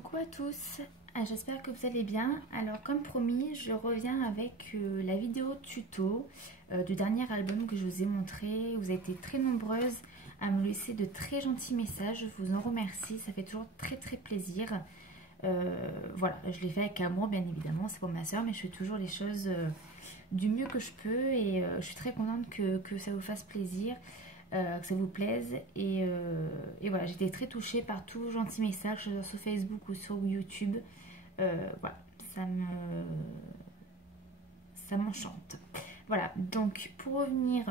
Coucou à tous, j'espère que vous allez bien. Alors comme promis, je reviens avec la vidéo tuto du dernier album que je vous ai montré. Vous avez été très nombreuses à me laisser de très gentils messages, je vous en remercie, ça fait toujours très plaisir. Voilà, je l'ai fait avec amour bien évidemment, c'est pour ma soeur, mais je fais toujours les choses du mieux que je peux et je suis très contente que ça vous fasse plaisir. Que ça vous plaise et voilà, j'étais très touchée par tous vos gentils messages sur Facebook ou sur YouTube. Voilà, ça m'enchante. Voilà, donc pour revenir,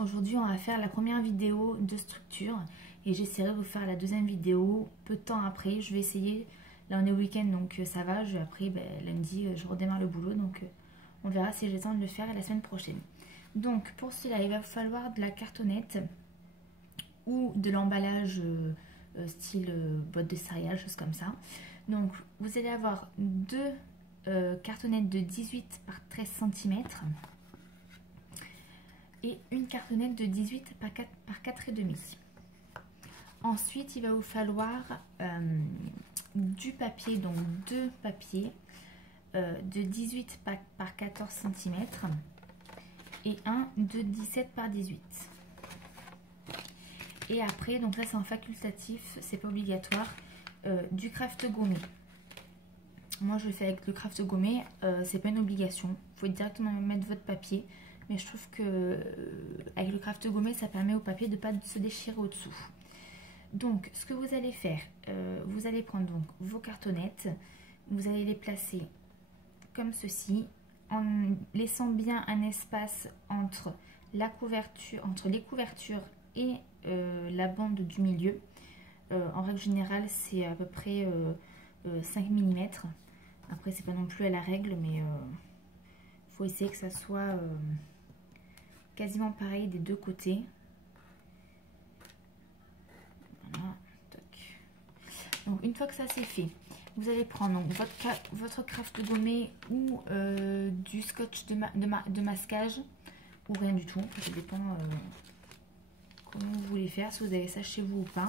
aujourd'hui on va faire la première vidéo de structure et j'essaierai de vous faire la deuxième vidéo peu de temps après. Je vais essayer, là on est au week-end donc ça va, après lundi je redémarre le boulot, donc on verra si j'ai le temps de le faire la semaine prochaine. Donc pour cela il va vous falloir de la cartonnette ou de l'emballage style boîte de céréales, choses comme ça. Donc vous allez avoir deux cartonnettes de 18 par 13 cm et une cartonnette de 18 par 4,5. Ensuite il va vous falloir du papier, donc deux papiers de 18 par 14 cm et un de 17 par 18. Et après, donc là c'est en facultatif, c'est pas obligatoire, du craft gommé. Moi je le fais avec le craft gommé, c'est pas une obligation, il faut directement mettre votre papier, mais je trouve que avec le craft gommé ça permet au papier de ne pas se déchirer au dessous. Donc ce que vous allez faire, vous allez prendre donc vos cartonnettes, vous allez les placer comme ceci, en laissant bien un espace entre la couverture, entre les couvertures et la bande du milieu. En règle générale c'est à peu près 5 mm. Après c'est pas non plus à la règle, mais il faut essayer que ça soit quasiment pareil des deux côtés. Voilà. Donc une fois que ça c'est fait, vous allez prendre donc votre craft gommé ou du scotch de masquage ou rien du tout, ça dépend comment vous voulez faire, si vous avez ça chez vous ou pas.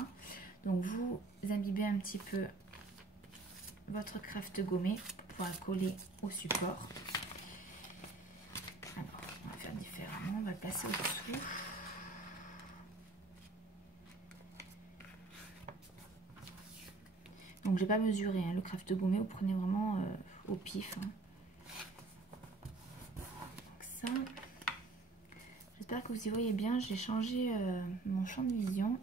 Donc vous imbibez un petit peu votre craft gommé pour pouvoir coller au support. Alors on va faire différemment, on va le passer au-dessous. Donc j'ai pas mesuré le craft gommé, vous prenez vraiment au pif. Donc ça, j'espère que vous y voyez bien, j'ai changé mon champ de vision.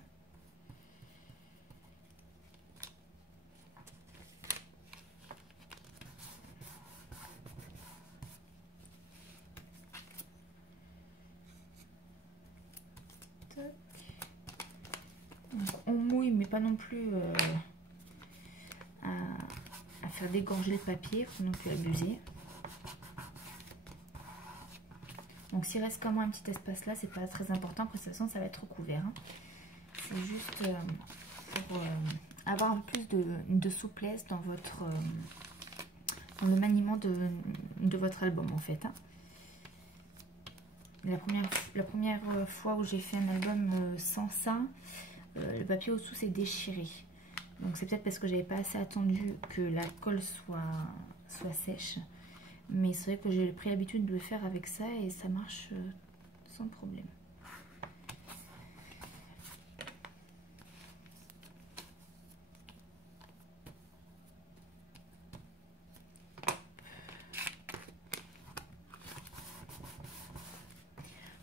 Donc, on mouille mais pas non plus à faire dégorger le papier, faut non plus abuser. Donc s'il reste quand même un petit espace là, c'est pas très important, après de toute façon ça va être recouvert. C'est juste pour avoir un peu plus de souplesse dans votre dans le maniement de votre album en fait. La première fois où j'ai fait un album sans ça, le papier au-dessous s'est déchiré. Donc c'est peut-être parce que j'avais pas assez attendu que la colle soit sèche. Mais c'est vrai que j'ai pris l'habitude de le faire avec ça et ça marche sans problème.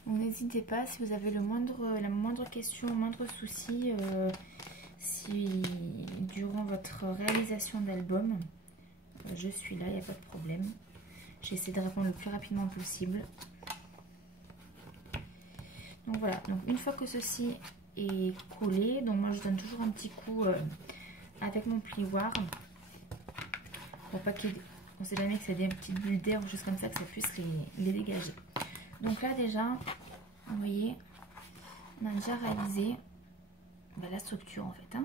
N'hésitez pas si vous avez la moindre question, le moindre souci, si durant votre réalisation d'album, je suis là, il n'y a pas de problème. J'essaie de répondre le plus rapidement possible. Donc voilà, donc une fois que ceci est collé, donc moi je donne toujours un petit coup avec mon plioir pour pas qu'il y ait, on sait jamais que ça ait des petites bulles d'air ou choses comme ça, que ça puisse les dégager. Donc là déjà, vous voyez, on a déjà réalisé la structure en fait.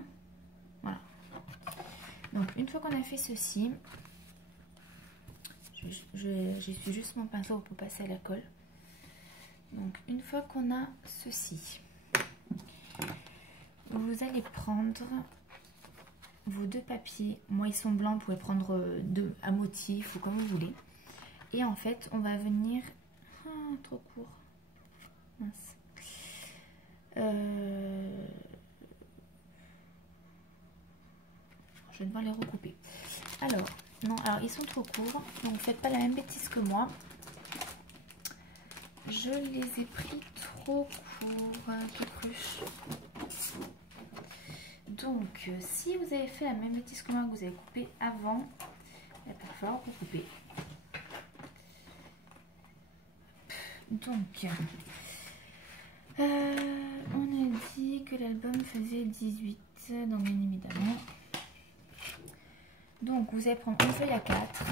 Voilà. Donc une fois qu'on a fait ceci, j'essuie juste mon pinceau pour passer à la colle. Donc une fois qu'on a ceci, vous allez prendre vos deux papiers. Moi ils sont blancs, vous pouvez prendre deux à motif ou comme vous voulez. Et en fait on va venir... Ah, trop court. Mince. Je vais devoir les recouper. Alors, non, alors ils sont trop courts, donc ne faites pas la même bêtise que moi. Je les ai pris trop courts, qui cruche. Donc, si vous avez fait la même bêtise que moi, que vous avez coupé avant, il va falloir recouper. Donc, on a dit que l'album faisait 18, donc bien évidemment. Donc, vous allez prendre une feuille à 4.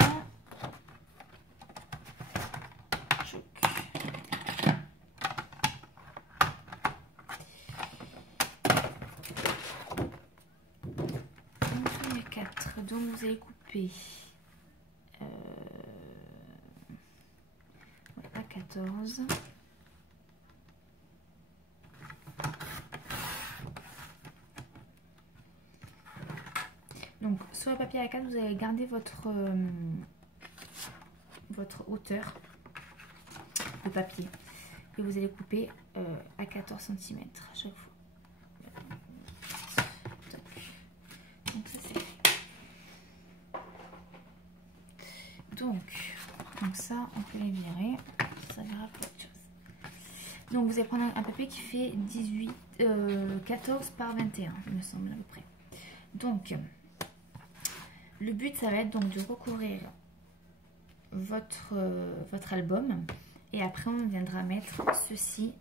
Donc vous allez couper à 14. Donc sur le papier A4 vous allez garder votre hauteur de papier et vous allez couper à 14 cm à chaque fois. Donc ça c'est fait. Donc ça on peut les virer, ça verra pour autre chose. Donc vous allez prendre un papier qui fait 14 par 21 il me semble à peu près. Donc le but ça va être donc de recouvrir votre album et après on viendra mettre ceci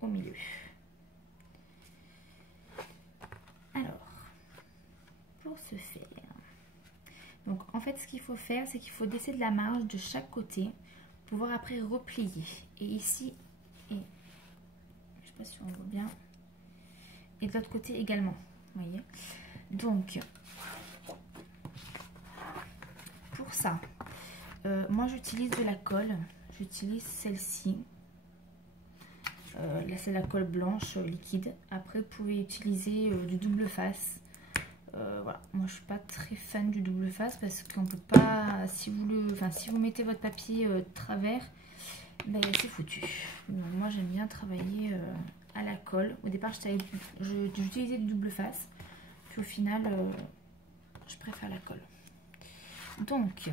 au milieu. Alors pour ce faire, donc en fait ce qu'il faut faire c'est qu'il faut laisser de la marge de chaque côté pour pouvoir après replier. Et ici, et je sais pas si on voit bien, et de l'autre côté également, vous voyez. Donc pour ça, moi j'utilise de la colle, j'utilise celle-ci. Là c'est la colle blanche liquide. Après vous pouvez utiliser du double face. Voilà, moi je suis pas très fan du double face parce qu'on peut pas, si vous mettez votre papier de travers, ben, c'est foutu. Donc, moi j'aime bien travailler à la colle. Au départ j'utilisais du double face, puis au final je préfère la colle. Donc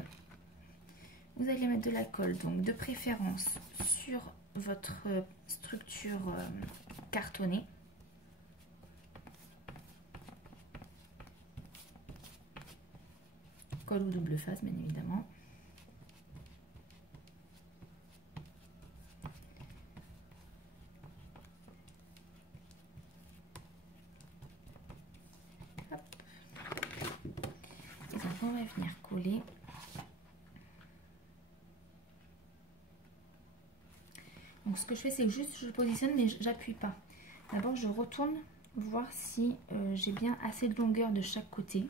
vous allez mettre de la colle, donc de préférence sur votre structure cartonnée. Colle ou double face bien évidemment. Hop. Et donc on va venir coller. Donc ce que je fais c'est que juste je le positionne mais j'appuie pas. D'abord je retourne voir si j'ai bien assez de longueur de chaque côté.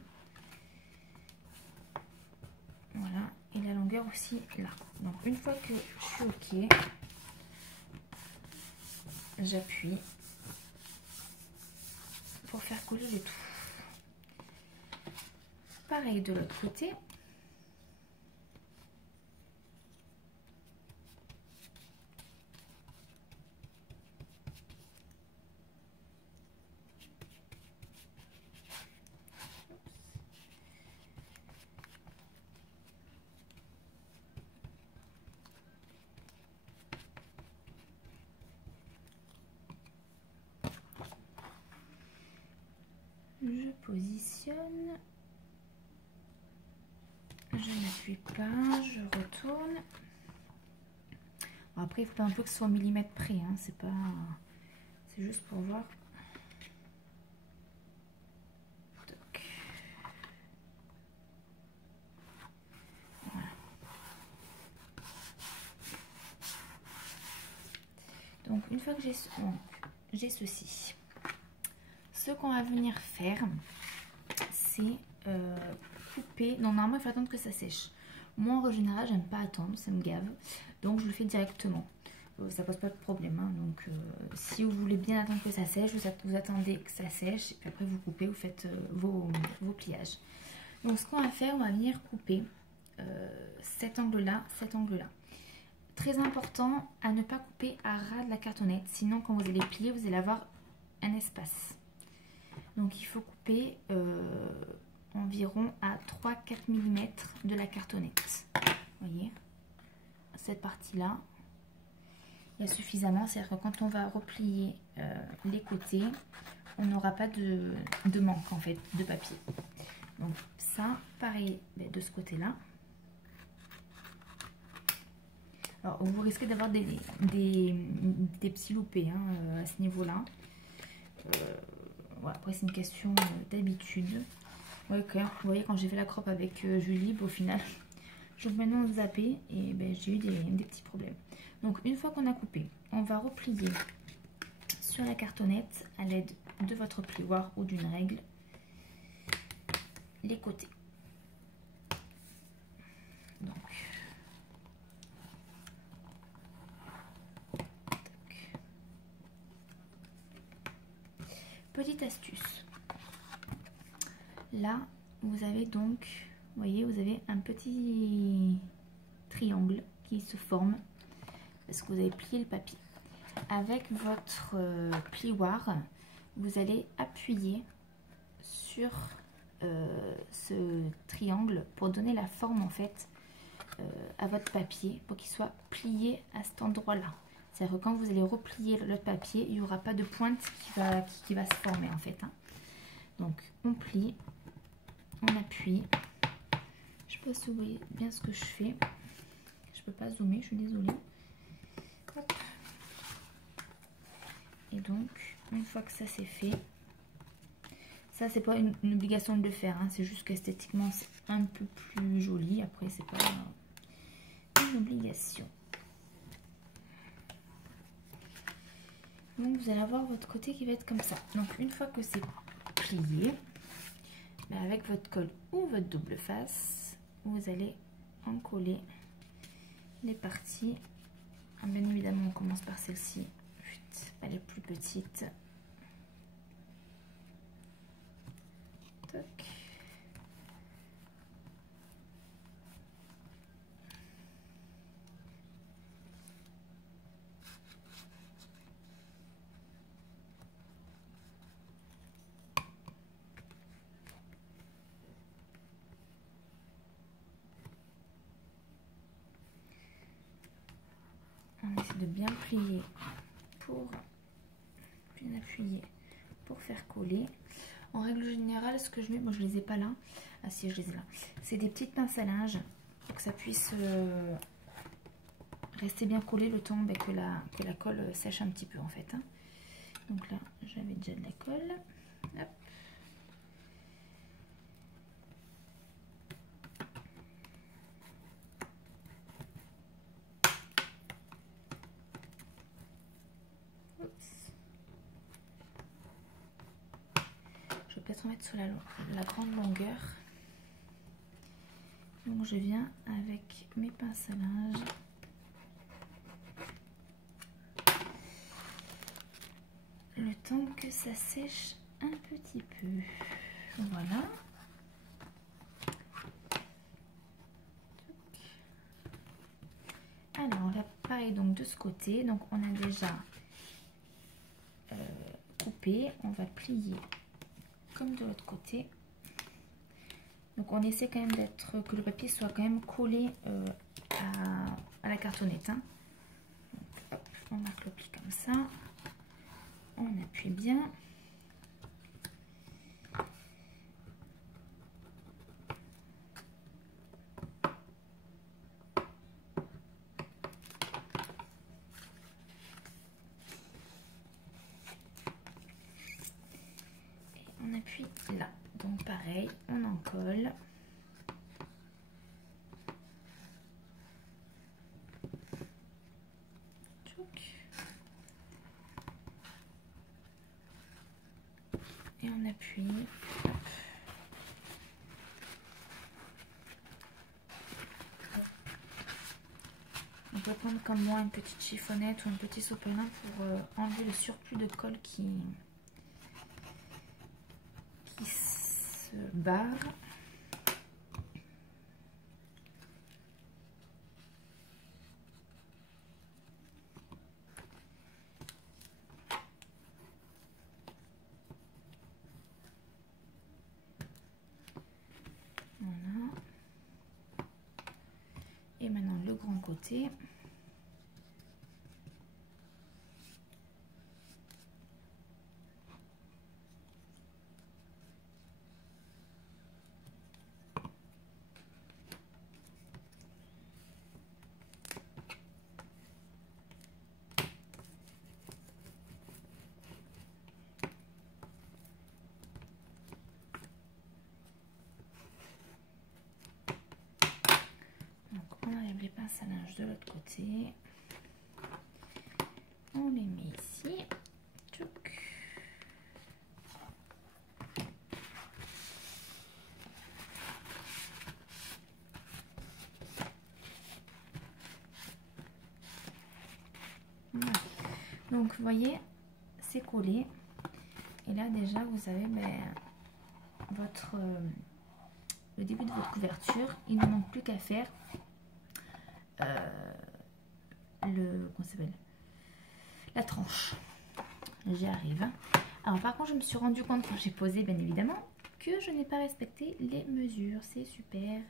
Voilà, et la longueur aussi là. Donc une fois que je suis ok, j'appuie pour faire coller le tout. Pareil de l'autre côté. Je positionne, je n'appuie pas, je retourne. Bon, après il faut pas un peu que ce soit au millimètre près, hein, c'est pas, c'est juste pour voir. Voilà. Donc une fois que j'ai ceci, ce qu'on va venir faire, c'est couper. Non, normalement il faut attendre que ça sèche. Moi en général j'aime pas attendre, ça me gave, donc je le fais directement. ça pose pas de problème. Hein. Donc si vous voulez bien attendre que ça sèche, vous attendez que ça sèche et puis après vous coupez, vous faites vos pliages. Donc ce qu'on va faire, on va venir couper cet angle-là, cet angle-là. Très important à ne pas couper à ras de la cartonnette, sinon quand vous allez plier, vous allez avoir un espace. Donc il faut couper environ à 3-4 mm de la cartonnette. Vous voyez, cette partie-là, il y a suffisamment, c'est-à-dire que quand on va replier les côtés, on n'aura pas de manque en fait de papier. Donc ça, pareil de ce côté-là. Alors vous risquez d'avoir des petits loupés hein, à ce niveau-là. Voilà, après c'est une question d'habitude. Vous voyez quand j'ai fait la crop avec Julie, au final, je vais maintenant zapper et j'ai eu des petits problèmes. Donc une fois qu'on a coupé, on va replier sur la cartonnette à l'aide de votre plioir ou d'une règle les côtés. Donc, petite astuce. Là, vous avez donc, vous voyez, vous avez un petit triangle qui se forme parce que vous avez plié le papier. Avec votre plioir, vous allez appuyer sur ce triangle pour donner la forme en fait à votre papier pour qu'il soit plié à cet endroit-là. C'est-à-dire que quand vous allez replier le papier, il n'y aura pas de pointe qui va se former en fait. Hein. Donc on plie, on appuie. Je ne sais pas si vous voyez bien ce que je fais. Je ne peux pas zoomer, je suis désolée. Hop. Et donc, une fois que ça c'est fait, ça c'est pas une obligation de le faire, hein, c'est juste qu'esthétiquement c'est un peu plus joli. Après c'est pas une obligation. Donc vous allez avoir votre côté qui va être comme ça. Donc une fois que c'est plié, avec votre colle ou votre double face, vous allez en coller les parties. Bien évidemment on commence par celle-ci, pas les plus petites. Toc. On essaie de bien plier pour bien appuyer pour faire coller. En règle générale, ce que je mets, moi je les ai pas là. Ah si, je les ai là. C'est des petites pinces à linge pour que ça puisse rester bien collé le temps que la colle sèche un petit peu en fait. Hein. Donc là, j'avais déjà de la colle. Hop. Je vais peut-être en mettre sur la grande longueur. Donc je viens avec mes pinces à linge. Le temps que ça sèche un petit peu. Voilà. Alors là, pareil donc de ce côté. Donc on a déjà coupé. On va plier comme de l'autre côté. Donc on essaie quand même que le papier soit quand même collé à la cartonnette. Hein. Donc, hop, on marque le pli comme ça. On appuie bien. Et on appuie là. Donc pareil, on en colle. Et on appuie. Donc votre prendre comme moi une petite chiffonnette ou un petit sopalin pour enlever le surplus de colle qui se barre. Voilà. Et maintenant le grand côté. Les pinces à linge de l'autre côté, on les met ici. Tchouk. Voilà. Donc vous voyez, c'est collé et là déjà vous avez votre le début de votre couverture. Il ne manque plus qu'à faire comment s'appelle, la tranche. J'y arrive. Alors par contre je me suis rendu compte quand j'ai posé bien évidemment que je n'ai pas respecté les mesures. C'est super.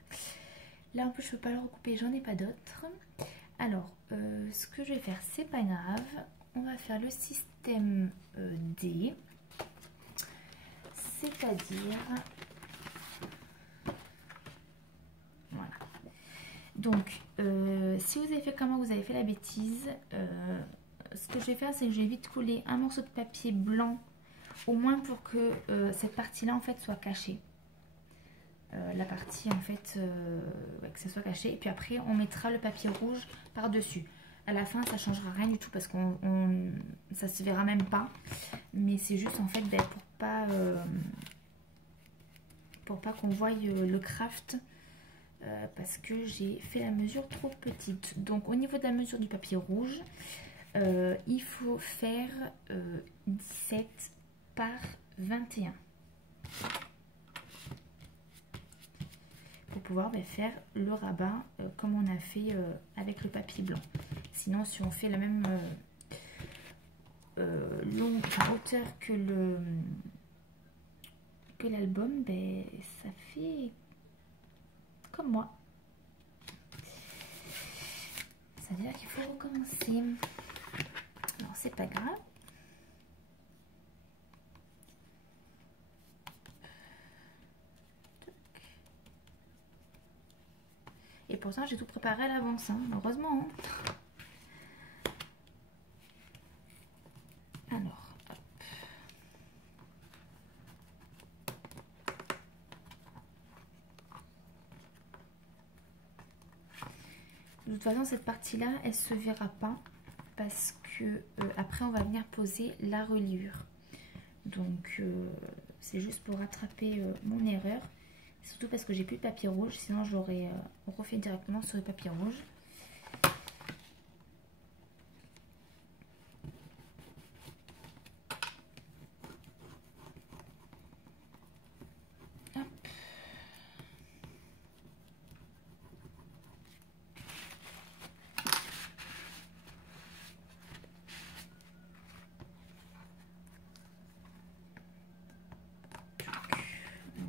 Là en plus je peux pas le recouper, j'en ai pas d'autres. Alors ce que je vais faire, c'est pas grave, on va faire le système D, c'est-à-dire voilà. Donc, si vous avez fait comme moi, vous avez fait la bêtise, ce que je vais faire, c'est que je vais vite coller un morceau de papier blanc, au moins pour que cette partie-là, en fait, soit cachée. La partie, en fait, que ça soit caché. Et puis après, on mettra le papier rouge par-dessus. À la fin, ça ne changera rien du tout parce que ça se verra même pas. Mais c'est juste, en fait, pour pas qu'on voie le craft. Parce que j'ai fait la mesure trop petite. Donc au niveau de la mesure du papier rouge, il faut faire 17 par 21 pour pouvoir faire le rabat comme on a fait avec le papier blanc. Sinon si on fait la même hauteur que l'album, ça fait comme moi. Ça veut dire qu'il faut recommencer. Non, c'est pas grave. Et pourtant, j'ai tout préparé à l'avance, hein, heureusement. Hein. Alors, hop. De toute façon, cette partie-là, elle se verra pas parce que après, on va venir poser la reliure. Donc, c'est juste pour rattraper mon erreur. Surtout parce que j'ai plus de papier rouge, sinon j'aurais refait directement sur le papier rouge. Hop.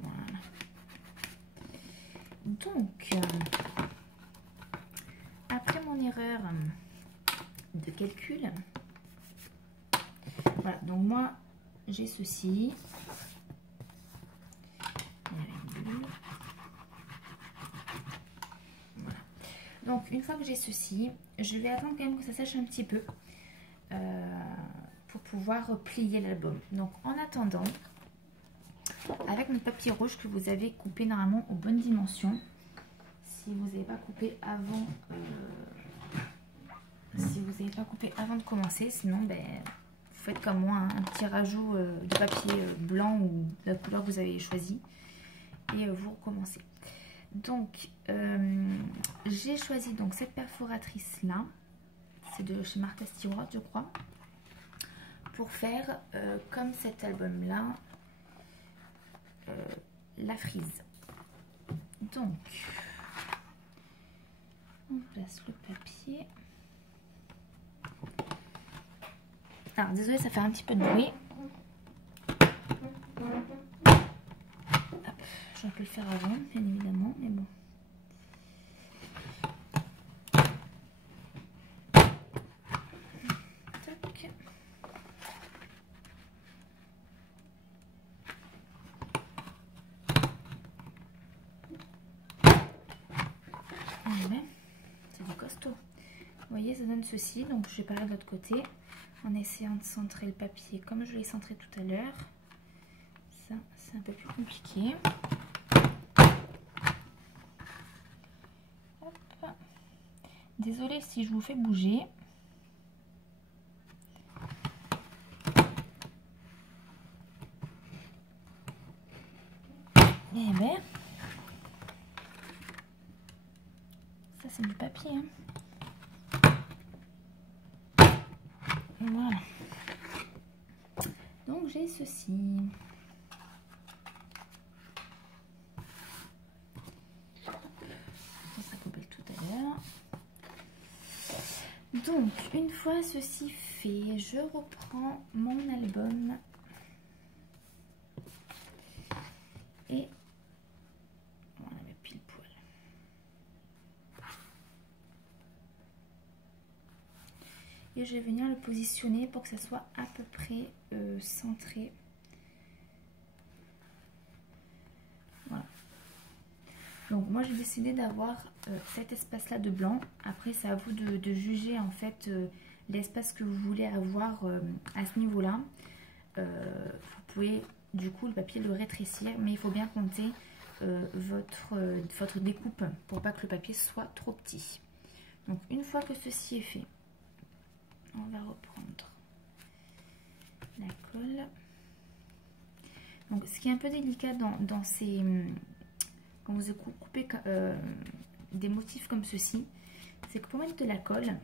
Voilà. Donc, après mon erreur de calcul, voilà, donc moi j'ai ceci. Voilà. Donc une fois que j'ai ceci, je vais attendre quand même que ça sèche un petit peu pour pouvoir plier l'album. Donc en attendant, avec notre papier rouge que vous avez coupé normalement aux bonnes dimensions, si vous n'avez pas coupé avant de commencer, sinon vous faites comme moi, hein, un petit rajout de papier blanc ou de la couleur que vous avez choisi et vous recommencez. Donc j'ai choisi donc cette perforatrice là c'est de chez Martha Stewart je crois, pour faire comme cet album là, la frise. Donc on place le papier. Alors désolé, ça fait un petit peu de bruit. J'aurais pu le faire avant bien évidemment, mais bon. Tac. C'est du costaud. Vous voyez, ça donne ceci. Donc je vais pareil de l'autre côté en essayant de centrer le papier comme je l'ai centré tout à l'heure. Ça, c'est un peu plus compliqué. Hop. Désolée si je vous fais bouger. Eh ben, ça c'est du papier. Hein. Voilà. Donc j'ai ceci. Ça coupait tout à l'heure. Donc une fois ceci fait, je reprends mon album et voilà, le pile poil. Et je vais venir le positionner pour que ça soit à peu près centré. Voilà. Donc moi j'ai décidé d'avoir cet espace là de blanc. Après c'est à vous de juger en fait l'espace que vous voulez avoir à ce niveau là. Vous pouvez du coup le papier le rétrécir, mais il faut bien compter votre découpe pour pas que le papier soit trop petit. Donc une fois que ceci est fait, on va reprendre la colle. Donc ce qui est un peu délicat dans ces... Quand vous coupez des motifs comme ceci, c'est que pour mettre de la colle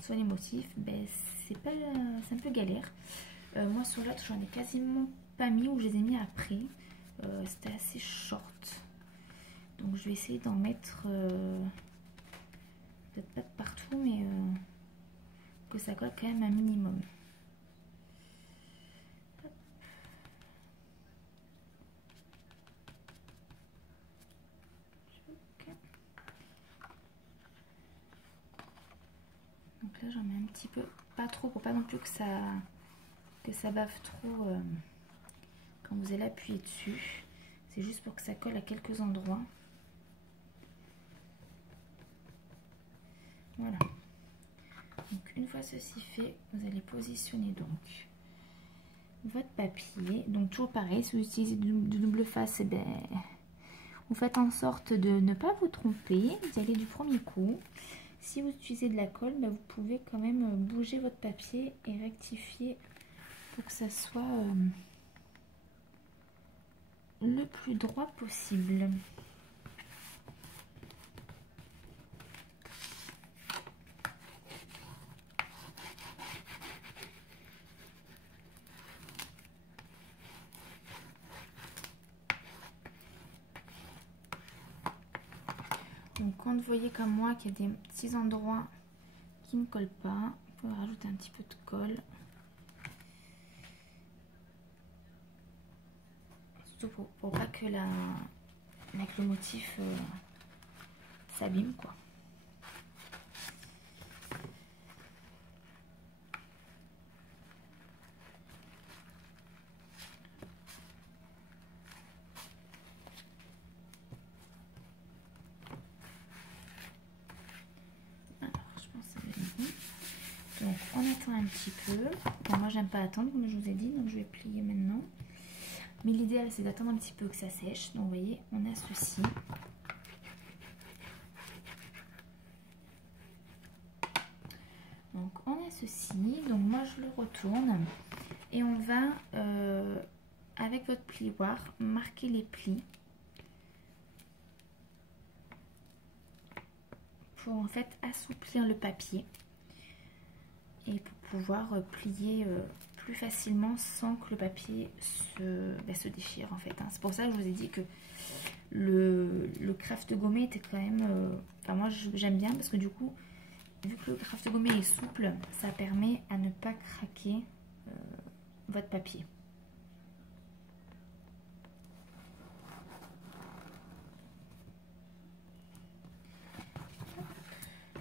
sur les motifs, ben, c'est un peu galère. Moi sur l'autre j'en ai quasiment pas mis, ou je les ai mis après. C'était assez short. Donc je vais essayer d'en mettre peut-être pas de partout, mais que ça colle quand même un minimum. Donc là j'en mets un petit peu, pas trop, pour pas non plus que ça bave trop quand vous allez appuyer dessus. C'est juste pour que ça colle à quelques endroits. Voilà. Donc une fois ceci fait, vous allez positionner donc votre papier. Donc toujours pareil, si vous utilisez de double face, eh ben, vous faites en sorte de ne pas vous tromper, d'y aller du premier coup. Si vous utilisez de la colle, ben, vous pouvez quand même bouger votre papier et rectifier pour que ça soit le plus droit possible. Donc quand vous voyez comme moi qu'il y a des petits endroits qui ne collent pas, vous pouvez rajouter un petit peu de colle. Surtout pour pas que le motif s'abîme quoi. Donc on attend un petit peu. Bon, moi j'aime pas attendre comme je vous ai dit, donc je vais plier maintenant. Mais l'idéal c'est d'attendre un petit peu que ça sèche. Donc vous voyez, on a ceci. Donc on a ceci. Donc moi je le retourne. Et on va, avec votre plioir, marquer les plis. Pour en fait assouplir le papier. et pour pouvoir plier plus facilement sans que le papier se déchire en fait. Hein. C'est pour ça que je vous ai dit que le craft gommé était quand même... enfin moi j'aime bien parce que du coup, vu que le craft gommé est souple, ça permet à ne pas craquer votre papier.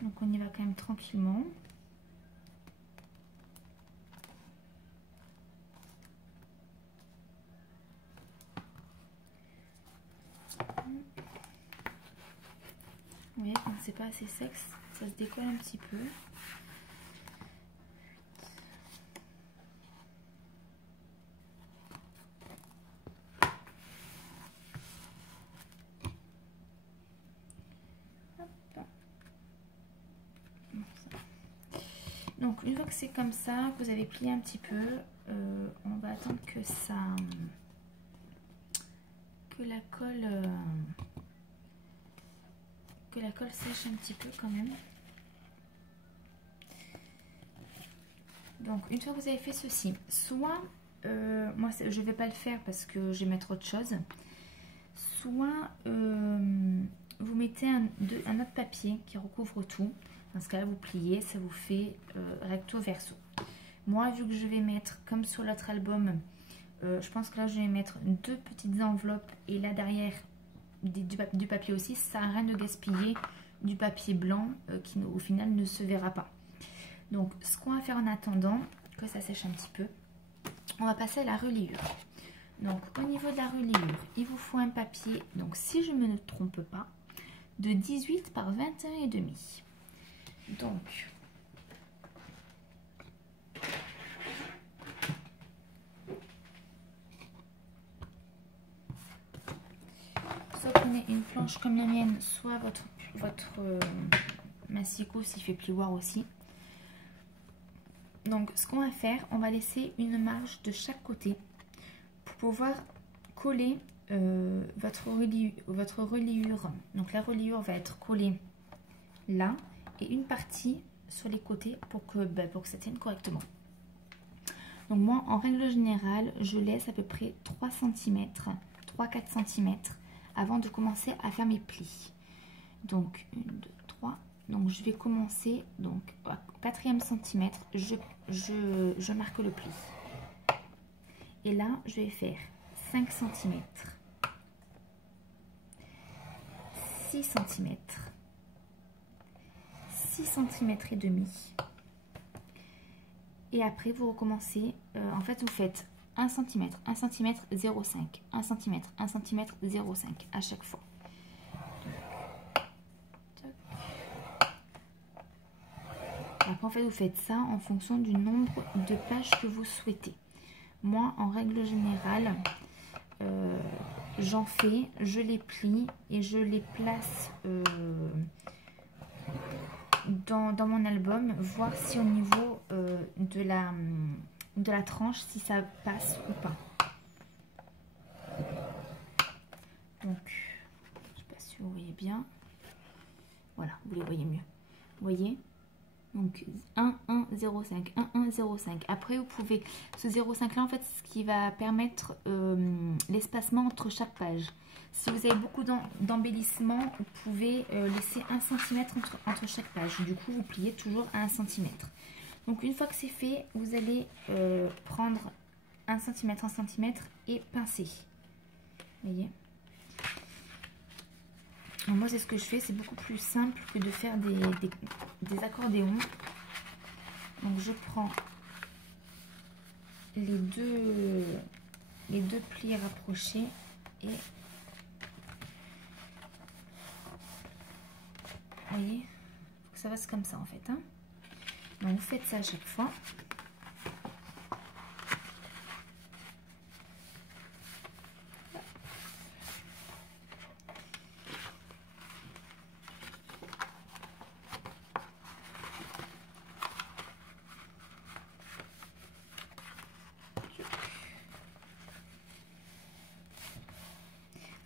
Donc on y va quand même tranquillement. Vous voyez, quand c'est pas assez sec, ça se décolle un petit peu. Donc une fois que c'est comme ça, que vous avez plié un petit peu, on va attendre que la colle sèche un petit peu quand même. Donc une fois que vous avez fait ceci, soit moi je vais pas le faire parce que je vais mettre autre chose, soit vous mettez un autre papier qui recouvre tout. Dans ce cas-là, vous pliez, ça vous fait recto verso. Moi, vu que je vais mettre, comme sur l'autre album, je pense que là, je vais mettre 2 petites enveloppes et là derrière du papier aussi. Ça sert à rien de gaspiller du papier blanc qui, au final, ne se verra pas. Donc, ce qu'on va faire en attendant que ça sèche un petit peu, on va passer à la reliure. Donc, au niveau de la reliure, il vous faut un papier, donc si je ne me trompe pas, de 18 par 21,5. Donc, soit prenez une planche comme la mienne, soit votre massicot s'il fait plioir aussi. Donc, ce qu'on va faire, on va laisser une marge de chaque côté pour pouvoir coller votre reliure. Donc, la reliure va être collée là et une partie sur les côtés pour que ça tienne correctement. Donc moi, en règle générale, je laisse à peu près 3 cm, 3-4 cm avant de commencer à faire mes plis. Donc 1, 2, 3. Donc je vais commencer, donc au 4e centimètre, je marque le pli. Et là, je vais faire 5 cm, 6 cm, 6 cm et demi. Et après, vous recommencez. En fait, vous faites 1 cm, 1 cm, 0,5, 1 cm, 1 cm, 0,5 à chaque fois. Et après, en fait, vous faites ça en fonction du nombre de pages que vous souhaitez. Moi, en règle générale, j'en fais, je les plie et je les place dans mon album, voir si au niveau de la tranche, si ça passe ou pas. Donc, je sais pas si vous voyez bien. Voilà, vous les voyez mieux. Vous voyez? Donc 1, 1, 0,5, 1, 1, 0,5. Après, vous pouvez, ce 0,5 là, en fait, ce qui va permettre l'espacement entre chaque page. Si vous avez beaucoup d'embellissement, vous pouvez laisser 1 cm entre chaque page. Du coup, vous pliez toujours à 1 cm. Donc, une fois que c'est fait, vous allez prendre 1 cm, 1 cm et pincer. Vous voyez? Donc, moi, c'est ce que je fais. C'est beaucoup plus simple que de faire des accordéons. Donc, je prends les deux plis rapprochés et... Vous voyez, ça va comme ça en fait. Hein. Donc vous faites ça à chaque fois.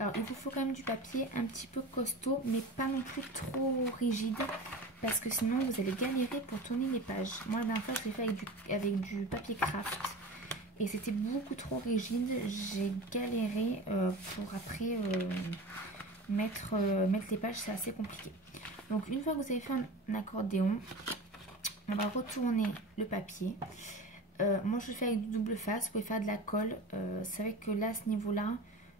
Alors il vous faut quand même du papier un petit peu costaud, mais pas non plus trop rigide, parce que sinon vous allez galérer pour tourner les pages. Moi la dernière fois je l'ai fait avec du papier craft et c'était beaucoup trop rigide. J'ai galéré pour après mettre les pages, c'est assez compliqué. Donc une fois que vous avez fait un accordéon, on va retourner le papier. Moi je le fais avec du double face, vous pouvez faire de la colle. C'est vrai que là à ce niveau là,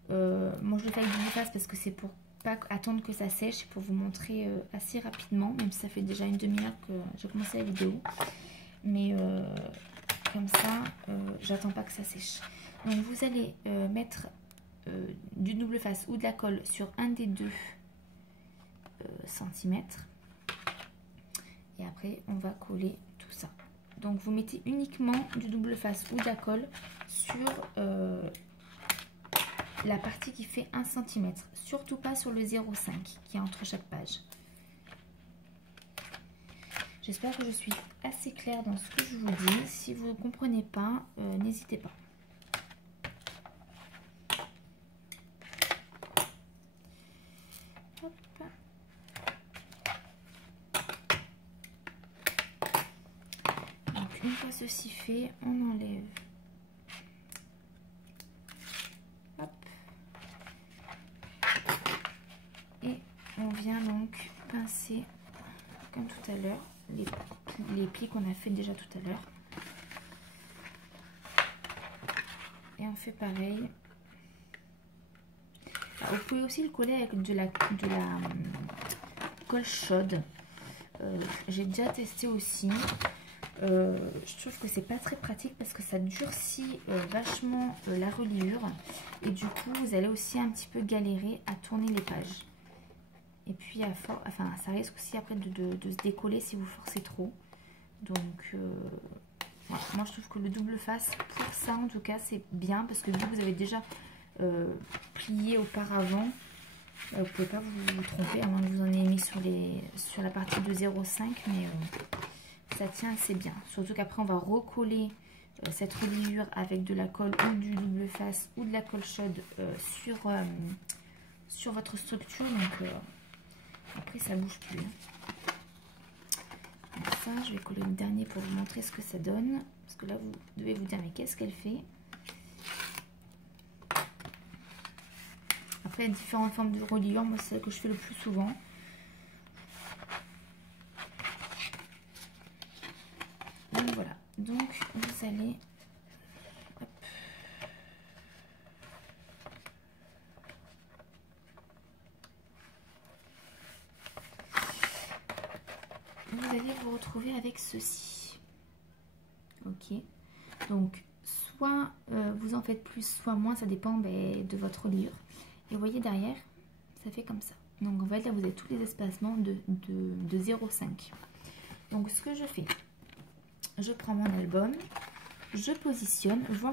moi je le fais avec du double face parce que c'est pour pas attendre que ça sèche, pour vous montrer assez rapidement, même si ça fait déjà une demi-heure que j'ai commencé la vidéo. Mais comme ça, j'attends pas que ça sèche. Donc vous allez mettre du double face ou de la colle sur un des deux centimètres. Et après, on va coller tout ça. Donc vous mettez uniquement du double face ou de la colle sur la partie qui fait 1 cm. Surtout pas sur le 0,5 qui est entre chaque page. J'espère que je suis assez claire dans ce que je vous dis. Si vous ne comprenez pas, n'hésitez pas. Hop. Donc une fois ceci fait, on enlève. Hop. Et on vient donc pincer comme tout à l'heure les plis qu'on a fait déjà tout à l'heure. Et on fait pareil. Vous pouvez aussi le coller avec de la colle chaude. J'ai déjà testé aussi. Je trouve que c'est pas très pratique parce que ça durcit vachement la reliure. Et du coup, vous allez aussi un petit peu galérer à tourner les pages. Et puis, ça risque aussi après de se décoller si vous forcez trop. Donc, voilà. Moi, je trouve que le double face, pour ça, en tout cas, c'est bien. Parce que vu que vous avez déjà plié auparavant, vous pouvez pas vous tromper, à moins que vous en ayez mis sur la partie de 0,5. Mais ça tient assez bien. Surtout qu'après, on va recoller cette reliure avec de la colle ou du double face ou de la colle chaude sur votre structure. Donc, après, ça bouge plus. Donc ça, je vais coller une dernière pour vous montrer ce que ça donne. Parce que là, vous devez vous dire, mais qu'est-ce qu'elle fait? Après, il y a différentes formes de reliure. Moi, c'est celle que je fais le plus souvent. Donc voilà. Donc, vous allez... Hop. Vous allez vous retrouver avec ceci. Ok. Donc, soit vous en faites plus, soit moins. Ça dépend de votre reliure. Et vous voyez derrière, ça fait comme ça. Donc en fait là vous avez tous les espacements de 0,5. Donc ce que je fais, je prends mon album, je positionne, je vois